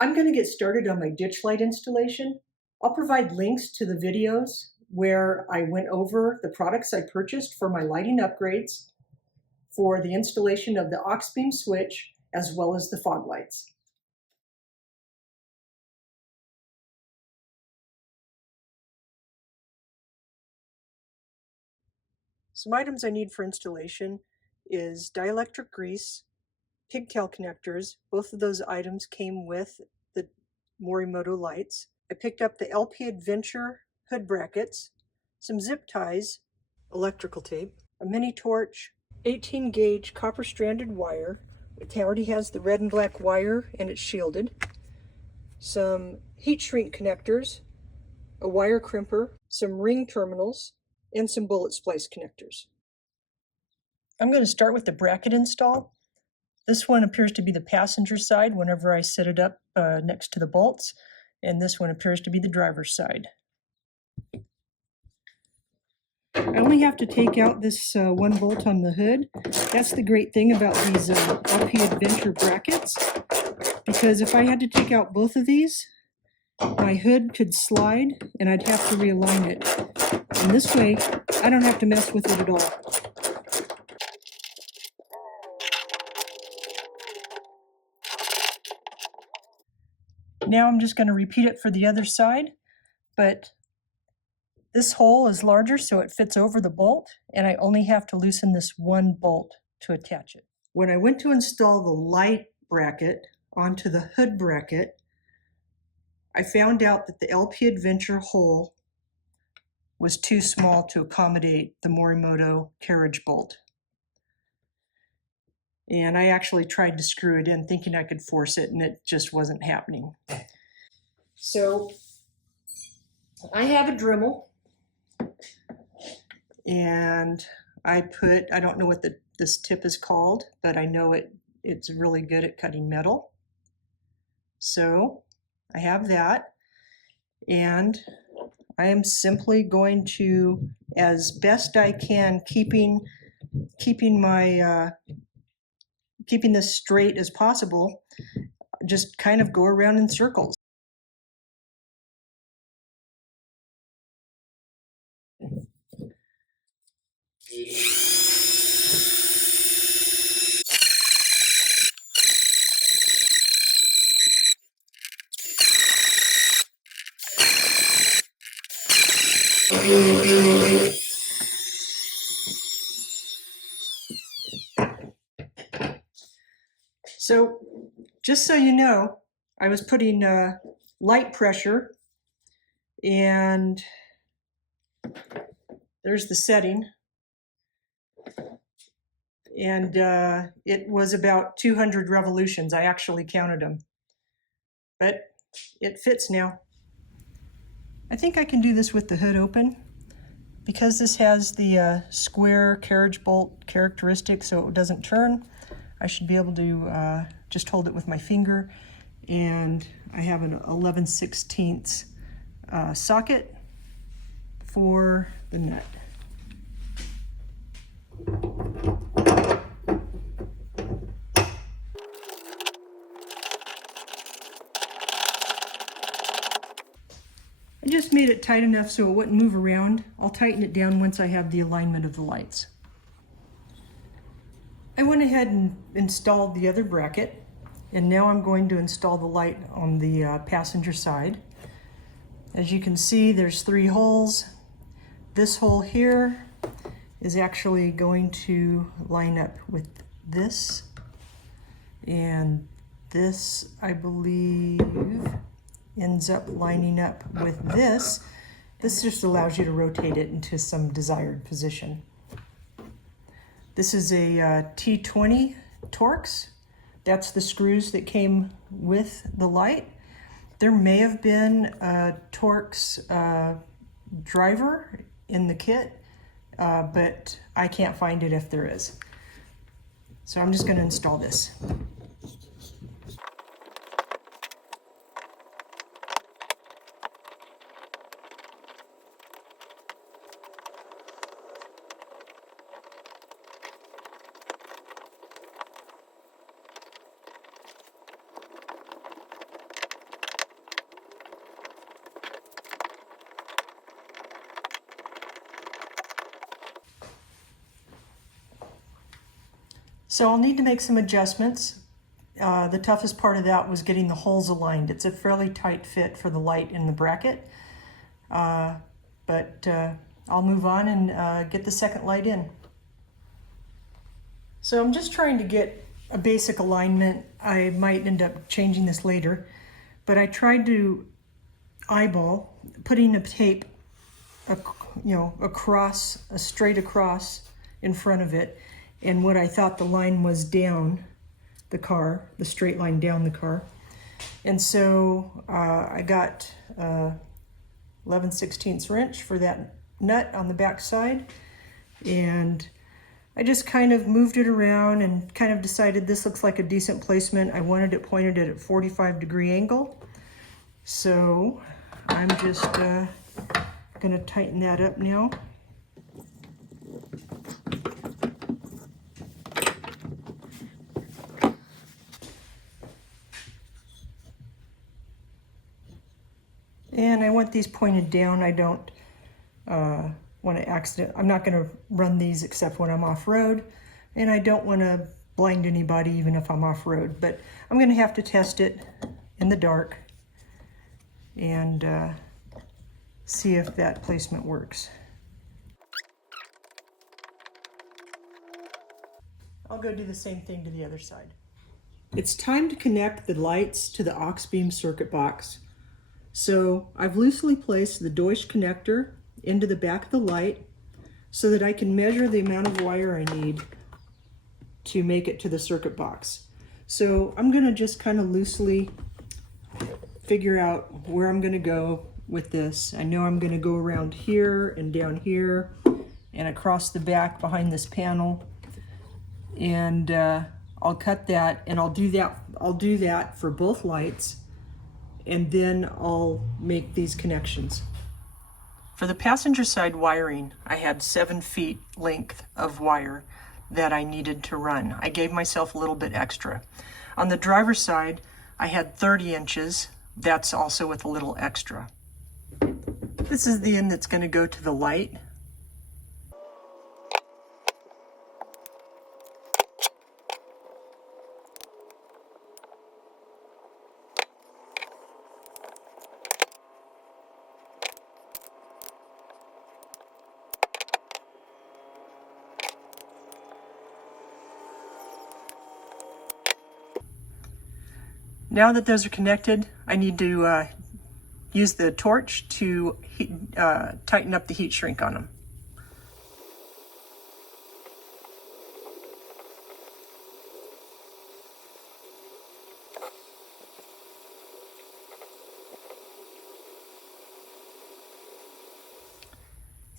I'm going to get started on my ditch light installation. I'll provide links to the videos where I went over the products I purchased for my lighting upgrades for the installation of the aux beam switch as well as the fog lights. Some items I need for installation is dielectric grease, pigtail connectors. Both of those items came with the Morimoto lights. I picked up the LP Adventure hood brackets, some zip ties, electrical tape, a mini torch, 18 gauge copper stranded wire. It already has the red and black wire and it's shielded, some heat shrink connectors, a wire crimper, some ring terminals, and some bullet splice connectors. I'm going to start with the bracket install. This one appears to be the passenger side whenever I set it up next to the bolts, and this one appears to be the driver's side. I only have to take out this one bolt on the hood. That's the great thing about these LP Adventure brackets, because if I had to take out both of these, my hood could slide and I'd have to realign it. And this way, I don't have to mess with it at all. Now I'm just going to repeat it for the other side, but this hole is larger so it fits over the bolt, and I only have to loosen this one bolt to attach it. When I went to install the light bracket onto the hood bracket, I found out that the LP Adventure hole was too small to accommodate the Morimoto carriage bolt. And I actually tried to screw it in thinking I could force it, and it just wasn't happening. So I have a Dremel, and I don't know what this tip is called, but I know it's really good at cutting metal. So I have that, and I am simply going to, as best I can, keeping this straight as possible, just kind of go around in circles. So, just so you know, I was putting light pressure, and there's the setting, and it was about 200 revolutions. I actually counted them, but it fits now. I think I can do this with the hood open. Because this has the square carriage bolt characteristic so it doesn't turn, I should be able to just hold it with my finger. And I have an 11/16 socket for the nut. I just made it tight enough so it wouldn't move around. I'll tighten it down once I have the alignment of the lights. I went ahead and installed the other bracket, and now I'm going to install the light on the passenger side. As you can see, there's 3 holes. This hole here is actually going to line up with this, and this, I believe, ends up lining up with this. This just allows you to rotate it into some desired position. This is a T20 Torx. That's the screws that came with the light. There may have been a Torx driver in the kit, but I can't find it if there is. So I'm just going to install this. So I'll need to make some adjustments. The toughest part of that was getting the holes aligned. It's a fairly tight fit for the light in the bracket, but I'll move on and get the second light in. So I'm just trying to get a basic alignment. I might end up changing this later, but I tried to eyeball putting a tape, across, straight across in front of it, and what I thought the line was down the car, the straight line down the car. And so I got 11/16 wrench for that nut on the back side, and I just kind of moved it around and kind of decided this looks like a decent placement. I wanted it pointed at a 45-degree angle. So I'm just gonna tighten that up now. And I want these pointed down. I don't want to I'm not going to run these except when I'm off-road, and I don't want to blind anybody even if I'm off-road, but I'm going to have to test it in the dark and see if that placement works. I'll go do the same thing to the other side. It's time to connect the lights to the aux beam circuit box. So I've loosely placed the Deutsch connector into the back of the light so that I can measure the amount of wire I need to make it to the circuit box. So I'm going to just kind of loosely figure out where I'm going to go with this. I know I'm going to go around here and down here and across the back behind this panel, and I'll cut that, and I'll do that for both lights, and then I'll make these connections. For the passenger side wiring, I had 7 feet length of wire that I needed to run. I gave myself a little bit extra. On the driver's side, I had 30 inches. That's also with a little extra. This is the end that's going to go to the light. Now that those are connected, I need to use the torch to tighten up the heat shrink on them.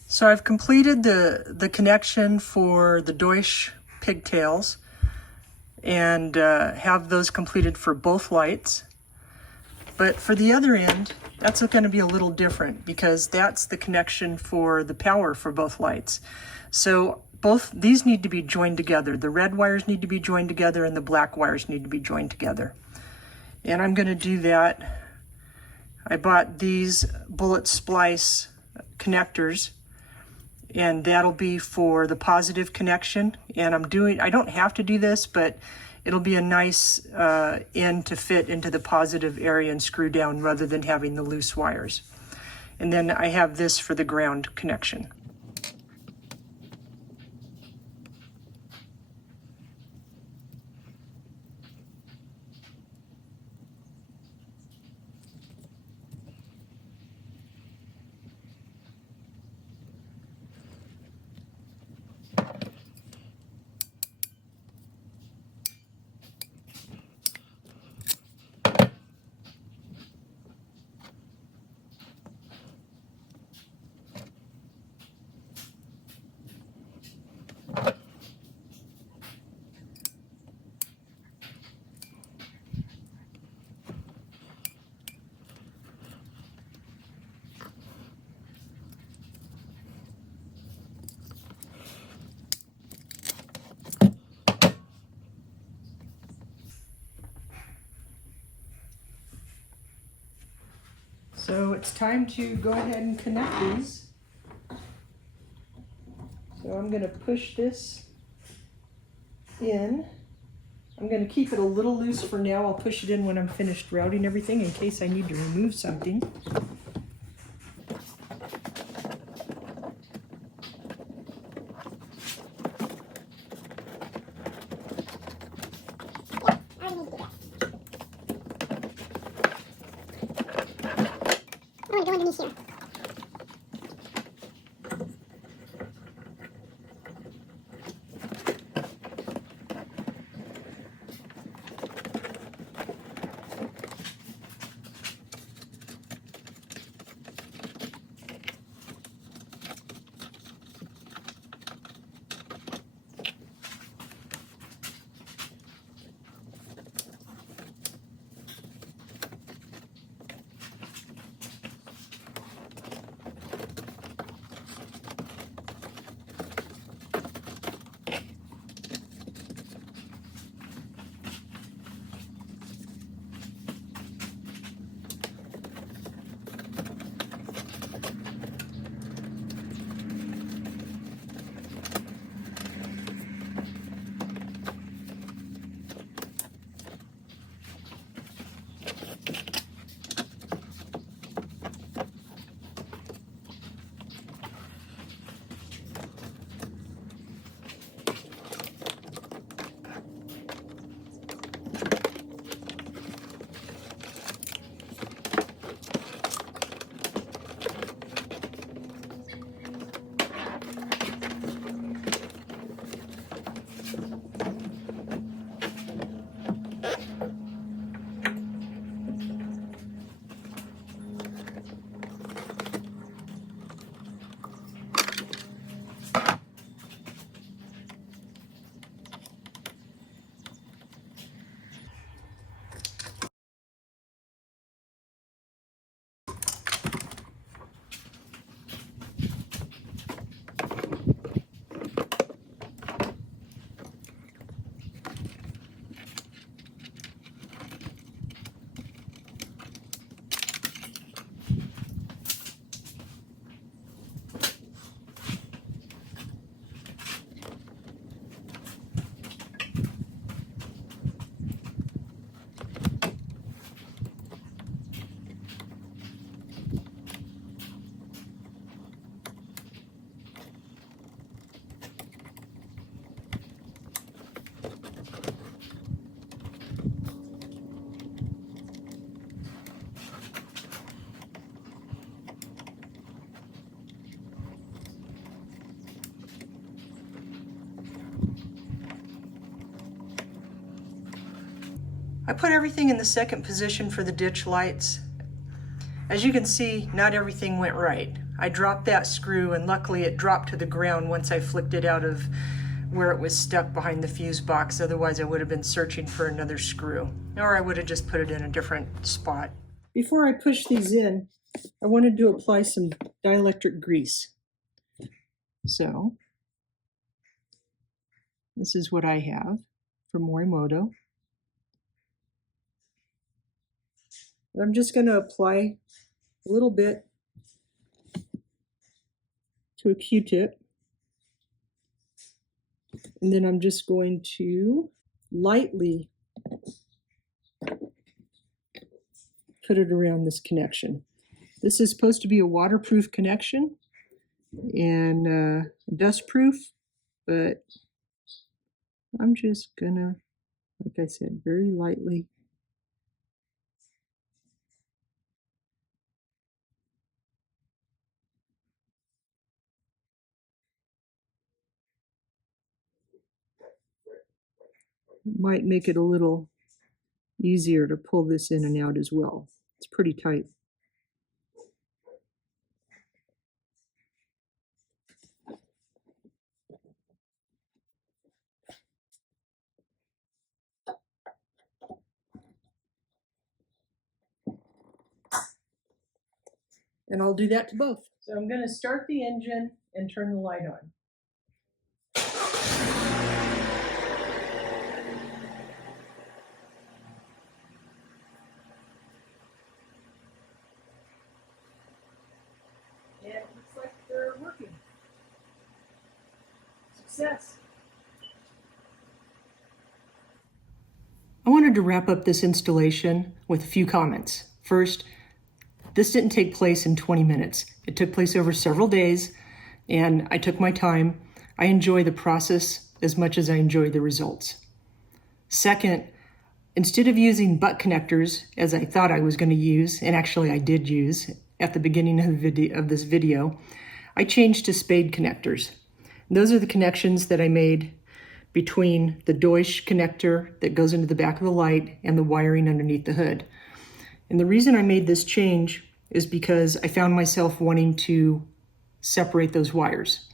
So I've completed the connection for the Deutsch pigtails and have those completed for both lights. But for the other end, that's going to be a little different because that's the connection for the power for both lights. So both these need to be joined together. The red wires need to be joined together and the black wires need to be joined together. And I'm going to do that. I bought these bullet splice connectors, and that'll be for the positive connection. And I don't have to do this, but it'll be a nice end to fit into the positive area and screw down rather than having the loose wires. And then I have this for the ground connection. So it's time to go ahead and connect these. So I'm going to push this in. I'm going to keep it a little loose for now. I'll push it in when I'm finished routing everything in case I need to remove something. Go underneath here. I put everything in the second position for the ditch lights. As you can see, not everything went right. I dropped that screw and luckily it dropped to the ground once I flicked it out of where it was stuck behind the fuse box. Otherwise I would have been searching for another screw, or I would have just put it in a different spot. Before I push these in, I wanted to apply some dielectric grease. So this is what I have from Morimoto. I'm just going to apply a little bit to a Q-tip, and then I'm just going to lightly put it around this connection. This is supposed to be a waterproof connection and dustproof, but I'm just gonna, like I said, very lightly. Might make it a little easier to pull this in and out as well. It's pretty tight. And I'll do that to both. So I'm going to start the engine and turn the light on. And it looks like they're working. Success. wanted to wrap up this installation with a few comments. First, this didn't take place in 20 minutes. It took place over several days, and I took my time. I enjoy the process as much as I enjoy the results. Second, instead of using butt connectors, as I thought I was going to use, and actually I did use at the beginning of this video, I changed to spade connectors. And those are the connections that I made between the Deutsch connector that goes into the back of the light and the wiring underneath the hood. And the reason I made this change is because I found myself wanting to separate those wires.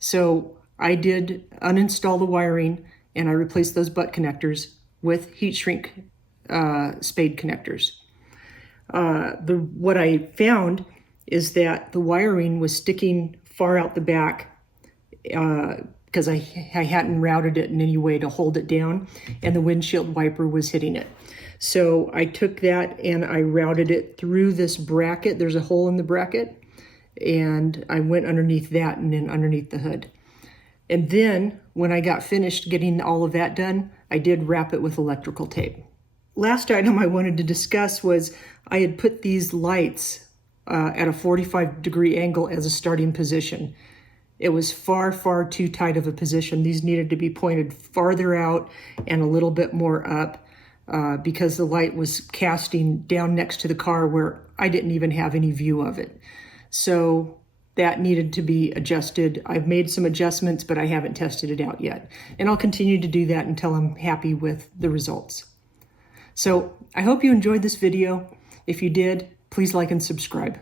So I did uninstall the wiring and I replaced those butt connectors with heat shrink spade connectors. What I found is that the wiring was sticking far out the back because I hadn't routed it in any way to hold it down, and the windshield wiper was hitting it. So I took that and I routed it through this bracket. There's a hole in the bracket, and I went underneath that and then underneath the hood. And then when I got finished getting all of that done, I did wrap it with electrical tape. Last item I wanted to discuss was I had put these lights at a 45-degree angle as a starting position. It was far, far too tight of a position. These needed to be pointed farther out and a little bit more up because the light was casting down next to the car where I didn't even have any view of it. So that needed to be adjusted. I've made some adjustments, but I haven't tested it out yet. And I'll continue to do that until I'm happy with the results. So I hope you enjoyed this video. If you did, please like and subscribe.